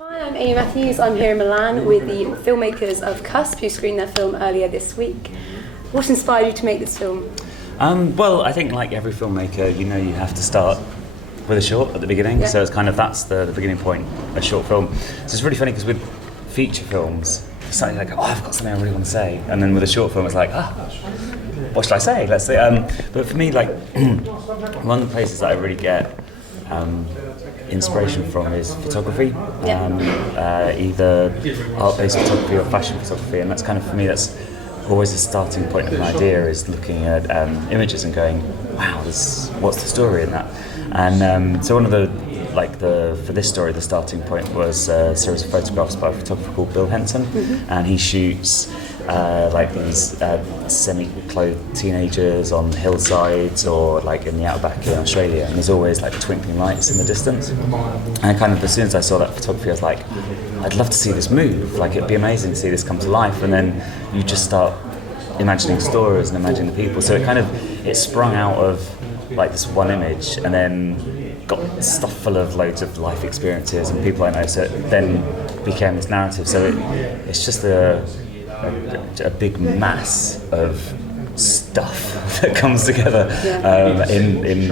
Hi, I'm Amy Matthews. I'm here in Milan with the filmmakers of Cusp, who screened their film earlier this week. What inspired you to make this film? Well, I think like every filmmaker, you have to start with a short at the beginning. Yeah. So it's kind of that's the beginning point, a short film. So it's really funny because with feature films, it's something like, oh, I've got something I really want to say, and then with a short film, it's like, what should I say? Let's say. But for me, like one of the places that I really get inspiration from is photography, either art-based photography or fashion photography, and that's kind of, for me, that's always the starting point of an idea, is looking at images and going, wow, what's the story in that? And so one of for this story, the starting point was a series of photographs by a photographer called Bill Henson, and he shoots these semi-clothed teenagers on hillsides or like in the outback in Australia, and there's always like twinkling lights in the distance. And kind of as soon as I saw that photography, I was like, I'd love to see this move. Like, it'd be amazing to see this come to life. And then you just start imagining stories and imagining the people. So it sprung out of like this one image, and then got stuff full of loads of life experiences and people I know. So it then became this narrative. So it's just a big mass of stuff that comes together in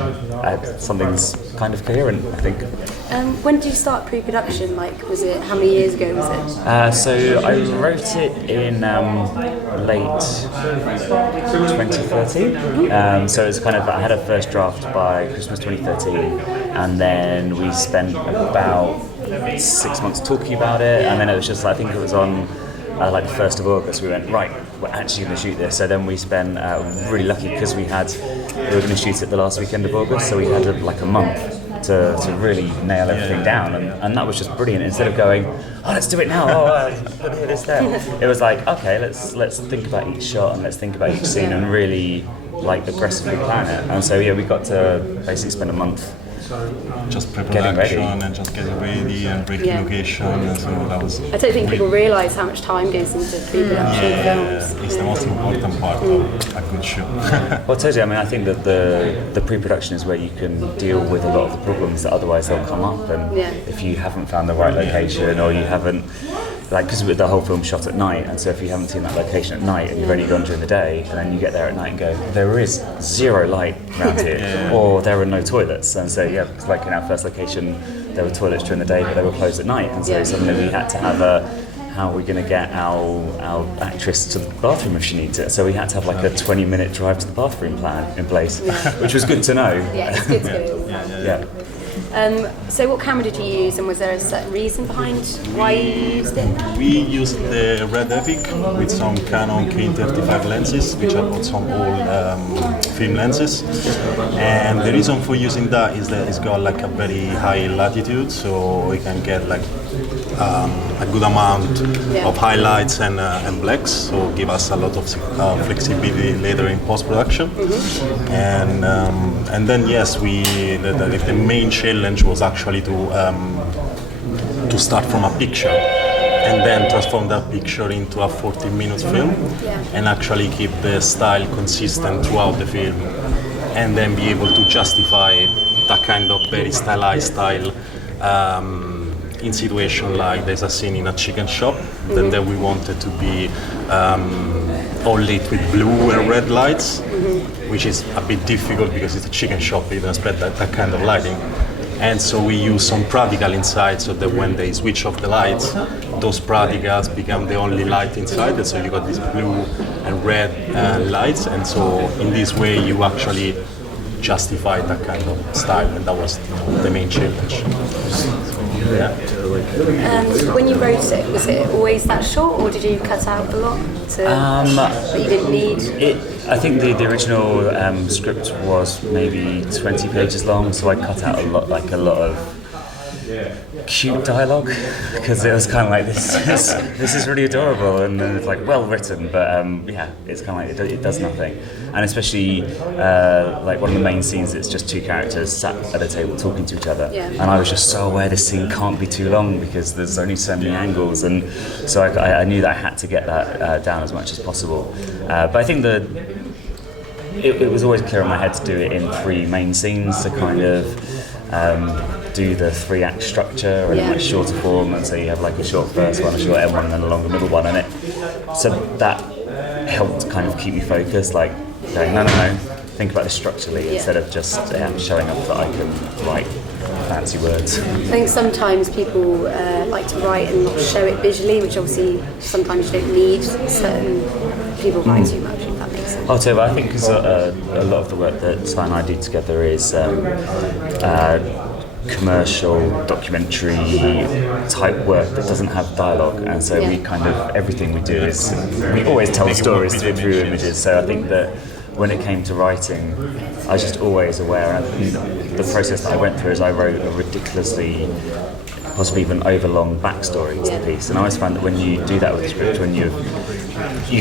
something that's kind of coherent, I think. When did you start pre-production? Like, was it, how many years ago was it? So I wrote it in late 2013. So it's kind of, I had a first draft by Christmas 2013, and then we spent about 6 months talking about it, and then it was just, I think it was on like the 1st of August, we went, right, we're actually going to shoot this. So then we spent, really lucky because we were going to shoot it the last weekend of August, so we had a month to really nail everything down, and that was just brilliant. Instead of going, oh, let's do it now, let me do this there, it was like, okay, let's think about each shot and let's think about each scene and really like aggressively plan it. And so we got to basically spend a month just pre-production and just getting ready and breaking location, and so that was. I don't think people realise how much time goes into pre-production films. It's the most important part of a good shoot. Well, totally. I mean, I think that the pre-production is where you can deal with a lot of the problems that otherwise they'll come up, and if you haven't found the right location or you haven't, like, because the whole film shot at night, and so if you haven't seen that location at night and you've only gone during the day, and then you get there at night and go, there is zero light around here, or there are no toilets, and so like in our first location, there were toilets during the day, but they were closed at night, and so suddenly we had to have how are we going to get our actress to the bathroom if she needs it? So we had to have like a 20-minute drive to the bathroom plan in place, which was good to know. Yeah, it's good to know. So what camera did you use, and was there a certain reason behind why you used it? We used the Red Epic with some Canon K35 lenses, which are also old film lenses. And the reason for using that is that it's got like a very high latitude, so we can get like a good amount of highlights and blacks, so give us a lot of flexibility later in post-production. And then the main challenge was actually to start from a picture and then transform that picture into a 40-minute film and actually keep the style consistent throughout the film, and then be able to justify that kind of very stylized style in situation like there's a scene in a chicken shop that we wanted to be all lit with blue and red lights, which is a bit difficult because it's a chicken shop, you don't spread that kind of lighting. And so we use some practical inside, so that when they switch off the lights, those practicals become the only light inside, and so you got these blue and red lights, and so in this way you actually justify that kind of style, and that was the main challenge. When you wrote it, was it always that short, or did you cut out a lot that you didn't need? I think the original script was maybe 20 pages long, so I cut out a lot of cute dialogue, because it was kind of like this is really adorable, and it's like well written, but it's kind of like it does nothing. And especially like one of the main scenes, it's just two characters sat at a table talking to each other, and I was just so aware this scene can't be too long because there's only so many angles, and so I knew that I had to get that down as much as possible. But I think it was always clear in my head to do it in 3 main scenes to kind of do the 3-act structure and like shorter form, and so you have like a short first one, a short end one, and then a longer middle one, and so that helped kind of keep me focused, like going no, think about this structurally instead of just showing up that I can write fancy words. I think sometimes people like to write and not show it visually, which obviously sometimes you don't need certain people write too much, if that makes sense. Oh, totally. I think because a lot of the work that Si and I do together is commercial documentary type work that doesn't have dialogue, and so we kind of, everything we do is, we always tell stories through images. So I think that when it came to writing, I was just always aware, and the process that I went through is I wrote a ridiculously, possibly even overlong backstory to the piece, and I always find that when you do that with a script, when you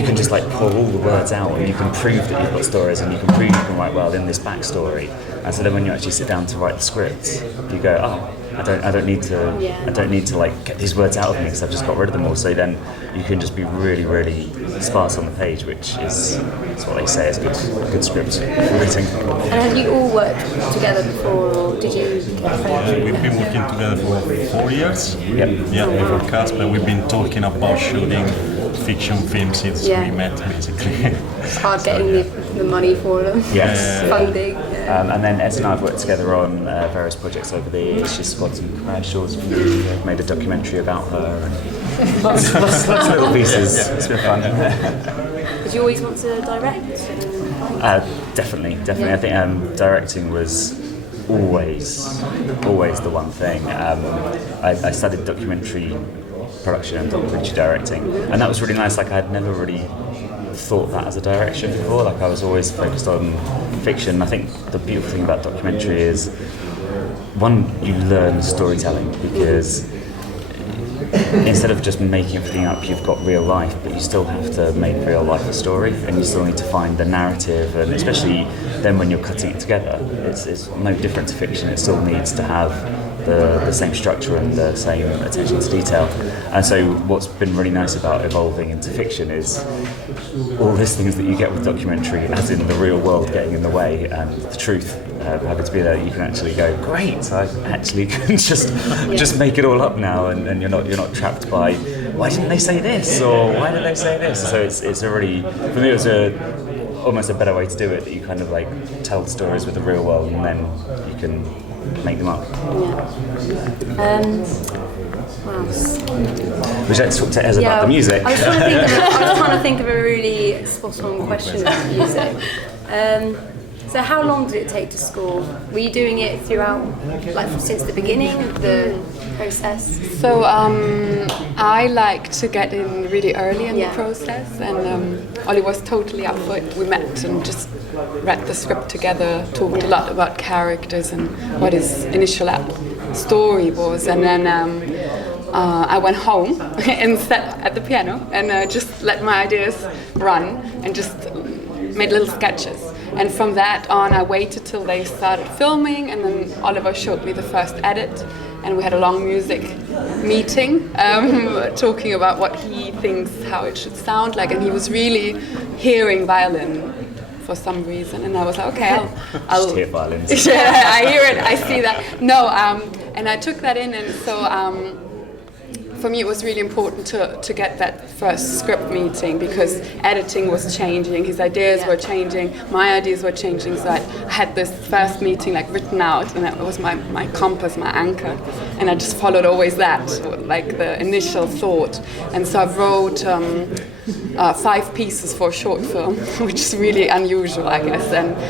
can just like pull all the words out, and you can prove that you've got stories, and you can prove you can write well in this backstory, and so then when you actually sit down to write the script, you go, oh, I don't need to like get these words out of me because I've just got rid of them all. So then you can just be really, really sparse on the page, which is what they say is good script writing. And have you all worked together before, or did you? We've been working together for 4 years. Yep. Yeah, for Cusp, and we've been talking about shooting fiction films since we met, basically. It's hard getting the money for them. Yes. Funding. And then Ez and I have worked together on various projects over the years. She's got some commercials for me. I've made a documentary about her. And lots of little pieces. It's been fun. Did you always want to direct? Definitely. I think directing was always the one thing. I studied documentary production and documentary directing, and that was really nice. Like, I had never really thought that as a direction before. Like, I was always focused on fiction. I think the beautiful thing about documentary is, one, you learn storytelling, because instead of just making everything up, you've got real life, but you still have to make real life a story, and you still need to find the narrative, and especially then when you're cutting it together, it's no different to fiction. It still needs to have the same structure and the same attention to detail. And so what's been really nice about evolving into fiction is all these things that you get with documentary, as in the real world getting in the way and the truth having to be there, you can actually go, great, I actually can just make it all up now, and you're not trapped by, why didn't they say this, or why did they say this? So it's a really, for me, it was almost a better way to do it, that you kind of like tell stories with the real world, and then you can make them up. What else? Would you like to talk to Ez about the music? I was trying to think of a really spot-on question about music. So how long did it take to score? Were you doing it throughout, like since the beginning of the process? So I like to get in really early in the process, and Ollie was totally up for it. We met and just read the script together, talked a lot about characters and what his initial story was, and then I went home and sat at the piano and just let my ideas run and just made little sketches. And from that on, I waited till they started filming, and then Oliver showed me the first edit, and we had a long music meeting talking about what he thinks, how it should sound like, and he was really hearing violin for some reason, and I was like, okay, I'll just hear violins. Yeah, I hear it, I see that. No, and I took that in, and so for me it was really important to get that first script meeting, because editing was changing, his ideas were changing, my ideas were changing, so I had this first meeting like written out, and that was my compass, my anchor, and I just followed always that, like the initial thought. And so I wrote 5 pieces for a short film, which is really unusual, I guess,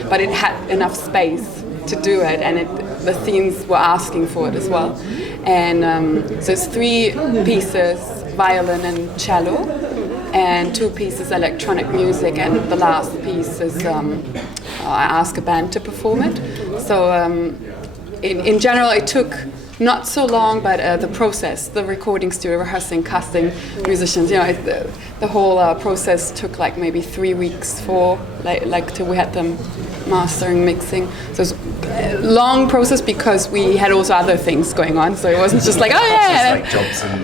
but it had enough space to do it, and the scenes were asking for it as well. And so it's 3 pieces, violin and cello, and 2 pieces electronic music, and the last piece is I ask a band to perform it. So in general it took not so long, but the process, the recording studio, rehearsing, casting musicians, the whole process took like maybe 3 weeks till we had them mastering, mixing. So it was a long process because we had also other things going on. So it wasn't just like, oh yeah, just like jobs and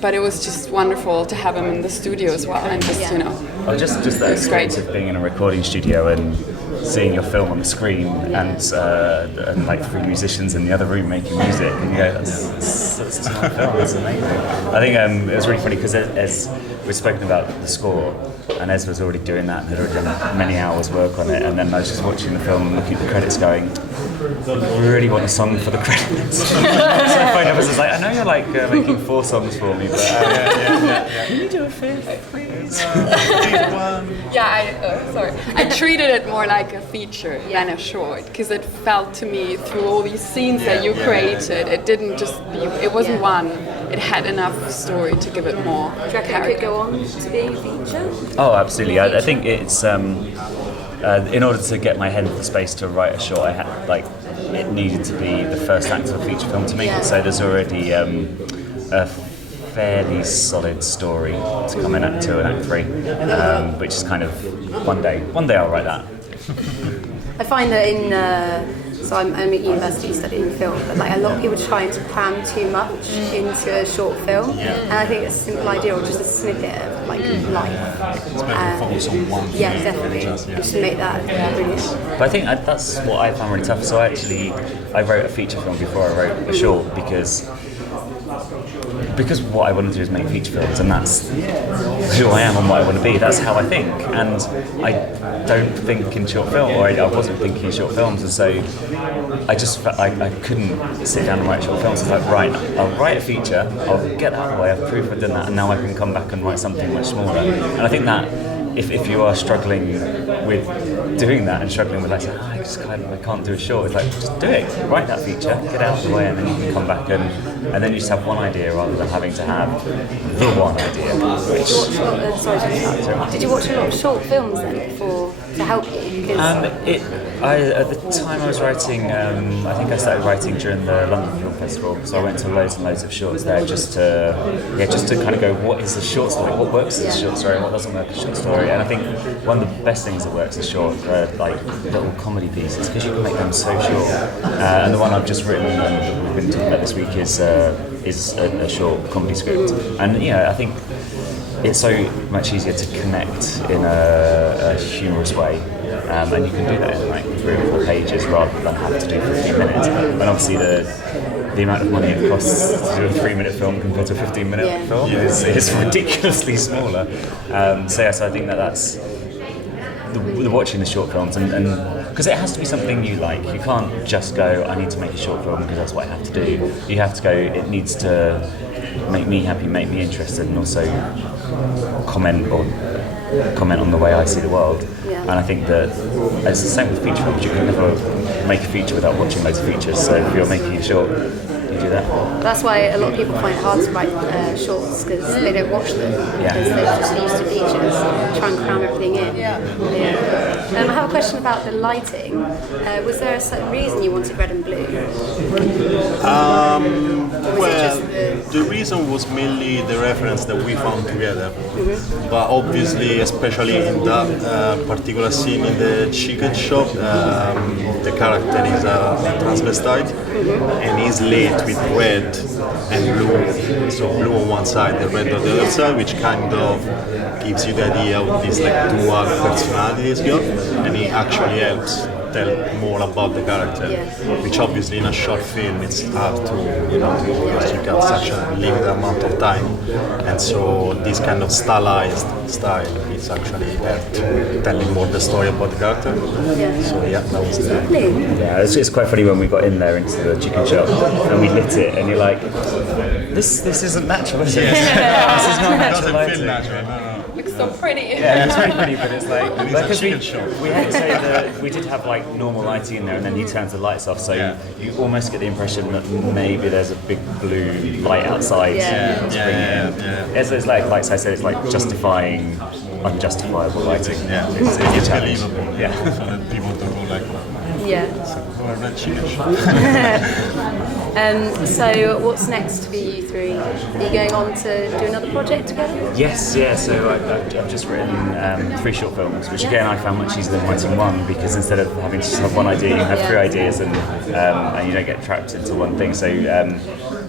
but it was just wonderful to have him in the studio as well, and just just that experience of being in a recording studio and seeing your film on the screen and like 3 musicians in the other room making music, and you go, that's my film, that's amazing. I think it was really funny because as we've spoken about the score, and Ez was already doing that, and had already done many hours work on it, and then I was just watching the film and looking at the credits going, I really want a song for the credits. So I phoned up and was like, I know you're like making 4 songs for me, but can you do a 5th, please? I treated it more like a feature than a short, because it felt to me through all these scenes that you created, it didn't just be, it wasn't one, it had enough story to give it more. Do you reckon it could go on to being a feature? Oh, absolutely. I think it's in order to get my head into the space to write a short, I had it needed to be the first act of a feature film to me. Yeah. So there's already a fairly solid story to come in Act 2 and Act 3, which is kind of one day I'll write that. I find that so I'm at university studying film, but like a lot of people try to cram too much into a short film, and I think it's a simple idea, or just a snippet of like life. It's better to focus on one thing. Yeah, definitely. Just to make that brilliant. But I think that's what I found really tough. So I wrote a feature film before I wrote a short because what I want to do is make feature films, and that's who I am and what I want to be. That's how I think, and I don't think in short film, or I wasn't thinking in short films, and so I just felt I couldn't sit down and write short films. It's like, right, I'll write a feature, I'll get that out of the way, I've proved I've done that, and now I can come back and write something much smaller. And I think that if you are struggling with doing that and struggling with like, I can't do a short, it's like, just do it, write that feature, get it out of the way, and then you can come back and then you just have one idea rather than having to have the one idea. Did you watch a lot of short films then to help you? At the time I was writing, I think I started writing during the London Film Festival, so I went to loads and loads of shorts there just to kind of go, what is a short story, what works as a short story, what doesn't work as a short story. And I think one of the best things that works as short are like little comedy pieces, because you can make them so short. And the one I've just written and we've been talking about this week is a short comedy script. And I think it's so much easier to connect in a humorous way. And you can do that in like 3 or 4 pages rather than have to do 15 minutes. And obviously the amount of money it costs to do a 3-minute film compared to a 15-minute film is ridiculously smaller. So I think that's the watching the short films, and because it has to be something you like. You can't just go, I need to make a short film because that's what I have to do. You have to go, it needs to make me happy, make me interested, and also comment on the way I see the world. And I think that it's the same with feature films. You can never make a feature without watching loads of features. So if you're making a short, you do that. That's why a lot of people find it hard to write shorts, because they don't watch them, because they're just used to features, try and cram everything in. I have a question about the lighting. Was there a certain reason you wanted red and blue? Well, the reason was mainly the reference that we found together. But obviously, especially in that particular scene in the chicken shop, the character is a transvestite, and he's lit with red and blue. So blue on one side, and red on the other side, which kind of gives you the idea of this like dual personality he's got, and it actually helps tell more about the character, which obviously in a short film it's hard to, because you got such a limited amount of time, and so this kind of stylized style is actually helped telling more the story about the character. So that was the... Yeah, it's quite funny when we got in there into the chicken shop and we lit it, and you're like, this isn't natural, is it? This is not natural lighting. Looks so pretty. Yeah, it's very pretty, but it's like because we had to say that we did have like normal lighting in there, and then he turns the lights off, so you almost get the impression that maybe there's a big blue light outside. It's like I said, it's like justifying unjustifiable lighting. It's believable. So that people don't go like that. So what's next for you three? Are you going on to do another project together? Yes, so I've just written 3 short films, which again I found much easier than writing one, because instead of having to have one idea, you have 3 ideas, and you don't get trapped into one thing. So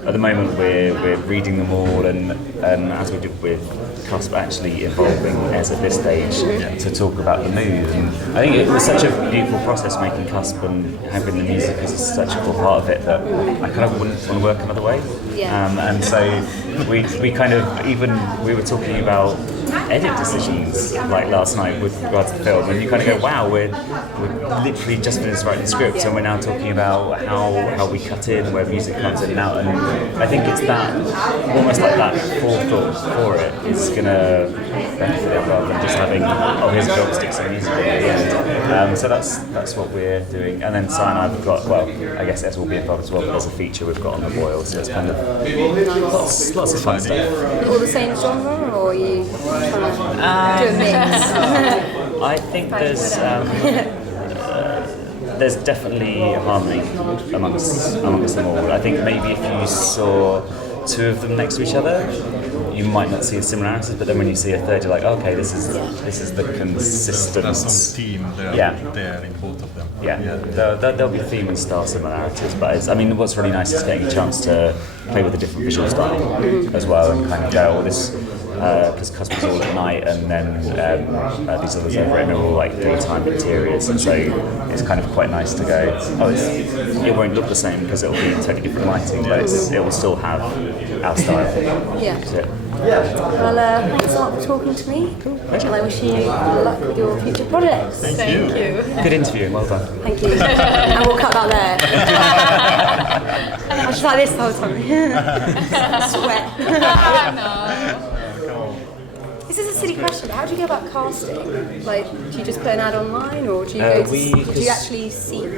at the moment we're reading them all, and as we did with Cusp, actually involving Ez at this stage to talk about the mood. And I think it was such a beautiful process making Cusp, and having the music as such a core part of it, that I kind of wouldn't want to work another way. And so we kind of, even we were talking about edit decisions like last night with regards to the film, and you kind of go, wow, we're literally just finished writing the script, and we're now talking about how we cut in, where music comes in and out. And I think it's that, almost like that forethought for it is going to benefit it rather than just having, oh, here's a film, stick some music in at the end. So that's what we're doing. And then Si and I have got, well, I guess Ez will be involved as well, but there's a feature we've got on the boil, so it's kind of lots of fun stuff. All the same genre, or are you trying to do a mix? I think there's definitely harmony amongst them all. I think maybe if you saw two of them next to each other, you might not see the similarities, but then when you see a third, you're like, okay, this is the consistent. There's some theme there in both of them. There'll be theme and style similarities, but I mean, what's really nice is getting a chance to play with a different visual style as well, and kind of go, this, because Cusp is all at night, and then these others I've written are all like daytime interiors, and so it's kind of quite nice to go, it won't look the same because it'll be totally different lighting, but it will still have our style. Well, thanks a lot for talking to me. Cool. And I wish you good luck with your future projects. Thank you. Good interview, well done. Thank you. And we'll cut that there. I was just like this the whole time. Sweat. This is a silly question, but how do you go about casting? Like, do you just put an ad online, or do you do you actually seek?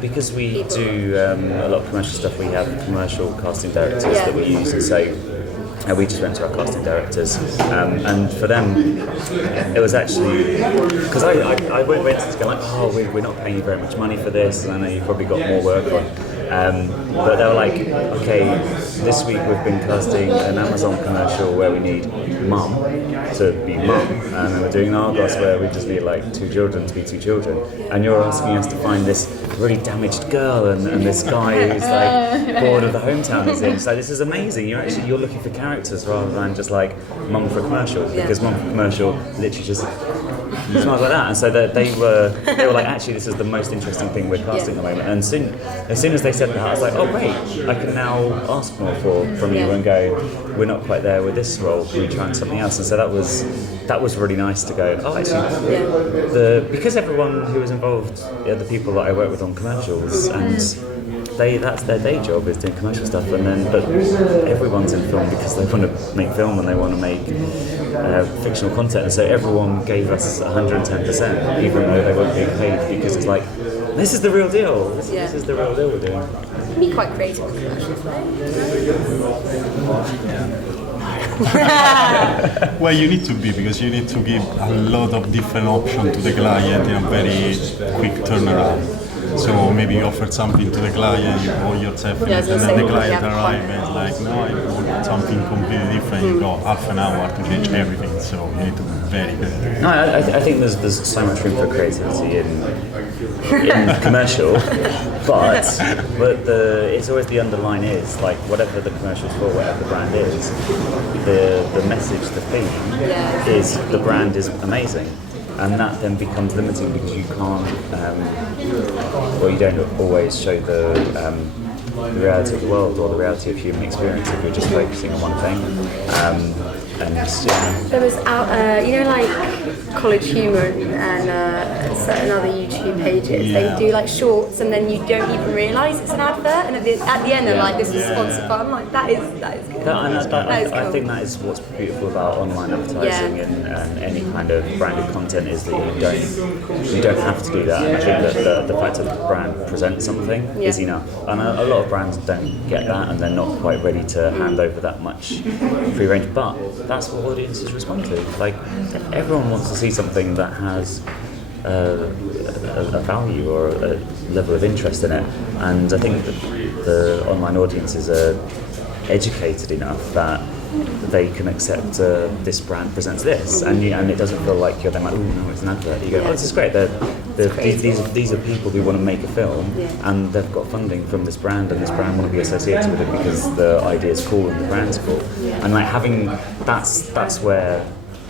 Because we do a lot of commercial stuff, we have commercial casting directors that we use, and so we just went to our casting directors, and for them, it was actually, because I went to go like, oh, we're not paying you very much money for this, and I know you've probably got more work on. But they were like, okay, this week we've been casting an Amazon commercial where we need mum to be mum, and then we're doing an Argos where we just need like two children to be two children, and you're asking us to find this really damaged girl and this guy who's like bored of the hometown he's in. So this is amazing. You're looking for characters rather than just like mum for a commercial, because mum for a commercial literally just smells like that. And so they were like, actually, this is the most interesting thing we're casting at the moment. And as soon as they said that, I was like, oh great, I can now ask more from you and go, we're not quite there with this role, can we try something else? And so that was really nice to go, oh actually, because everyone who was involved, the people that I work with on commercials, and that's their day job, is doing commercial stuff, but everyone's in film because they want to make film and they want to make fictional content, and so everyone gave us 110%, even though they weren't being paid, because it's like, this is the real deal. This is the real deal we're doing. You can be quite creative with commercials, Well, you need to be, because you need to give a lot of different options to the client in a very quick turnaround. So maybe you offer something to the client, you go yourself, and then the client arrives and is like, no, I want something completely different. You got half an hour to change everything, so you need to be very good. No, I think there's so much room for creativity in commercial, but it's always the underline is like, whatever the commercial's for, whatever the brand is, the message, the theme is the brand is amazing. And that then becomes limiting because you can't, you don't always show the reality of the world or the reality of human experience if you're just focusing on one thing. There was like College Humour and certain other YouTube pages. They do like shorts, and then you don't even realise it's an advert. And at the end, they're like, "This is sponsored by." I'm like, that is good. I think that is what's beautiful about online advertising and any kind of branded content, is that you don't have to do that. And I think that the fact that the brand presents something is enough. And a lot of brands don't get that, and they're not quite ready to hand over that much free range. But that's what audiences respond to. Like, everyone wants to see something that has a value or a level of interest in it, and I think that the online audiences are educated enough that they can accept this brand presents this, and it doesn't feel like you're then like, oh no, it's an advert. You go, oh, this is great. these are people who want to make a film, and they've got funding from this brand, and this brand want to be associated with it because the idea is cool and the brand's cool. And like having that's where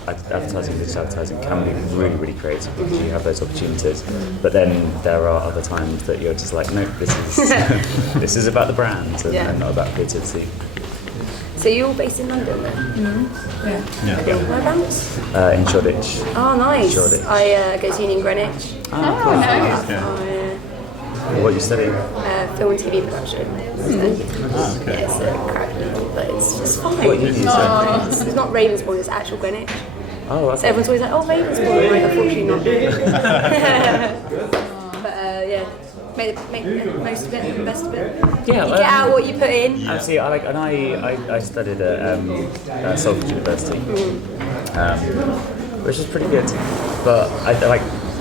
advertising, digital advertising can be really, really creative because you have those opportunities. But then there are other times that you're just like, no, this is this is about the brand and not about creativity. So you're all based in London then? Whereabouts? In Shoreditch. Oh, nice. Shoreditch. I go to Uni in Greenwich. Nice. What are you studying? Film and TV production. Yeah, it's a crap, but it's just fine. What uni is it? It's not Ravensbourne, it's actual Greenwich. Oh, okay. So everyone's always like, oh, Ravensbourne. Like, unfortunately not. But yeah, make the most of it, the best of it. Yeah, you get out what you put in. Absolutely. I studied at Salford University, which is pretty good. But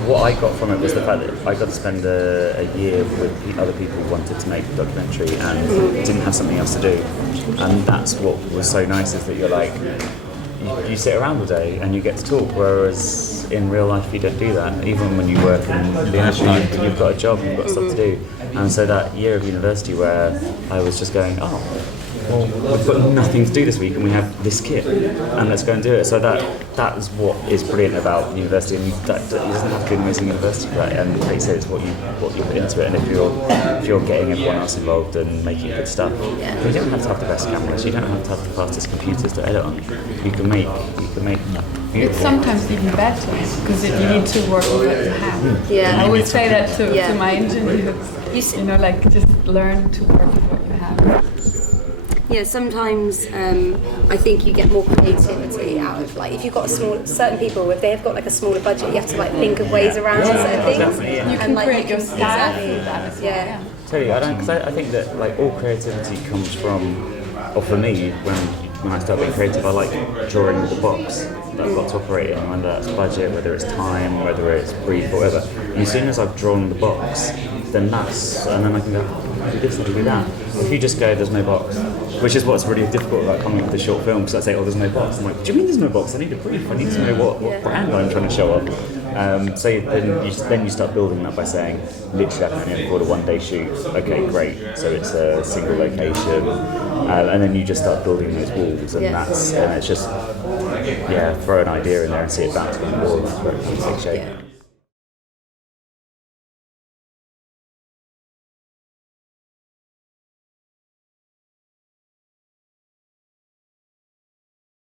what I got from it was the fact that I got to spend a year with other people who wanted to make a documentary and didn't have something else to do. And that's what was so nice, is that you're like, you sit around all day and you get to talk, whereas in real life you don't do that. Even when you work in the industry, you've got a job, you've got stuff to do. And so that year of university where I was just going, well, we've got nothing to do this week and we have this kit and let's go and do it. So that is what is brilliant about university, and that doesn't have to be an amazing university, right? And like you say, it's what you put into it. And if you're getting everyone else involved and making good stuff, you don't have to have the best cameras, you don't have to have the fastest computers to edit on. You can make it's sometimes even better because you need to work with what you have. Yeah, I would say that to my engineers. Just learn to work with what you have. Yeah, sometimes I think you get more creativity out of, like, if you've got certain people, if they've got like a smaller budget, you have to like think of ways around certain things. You can create your style with that. Yeah. Totally, I think that like all creativity comes from, or for me, when I start being creative, I like drawing the box that I've got to operate in, whether that's budget, whether it's time, whether it's brief, or whatever. And as soon as I've drawn the box, then and then I can go, I do this, I do that. If you just go, there's no box, which is what's really difficult about coming up with a short film, because I say, there's no box. I'm like, do you mean there's no box? I need a brief, I need to know what brand I'm trying to show off. So then you start building that by saying, literally I can only record a one-day shoot. Okay, great. So it's a single location, and then you just start building those walls, and it's just throw an idea in there and see it bounce on the wall, and that's where it takes shape.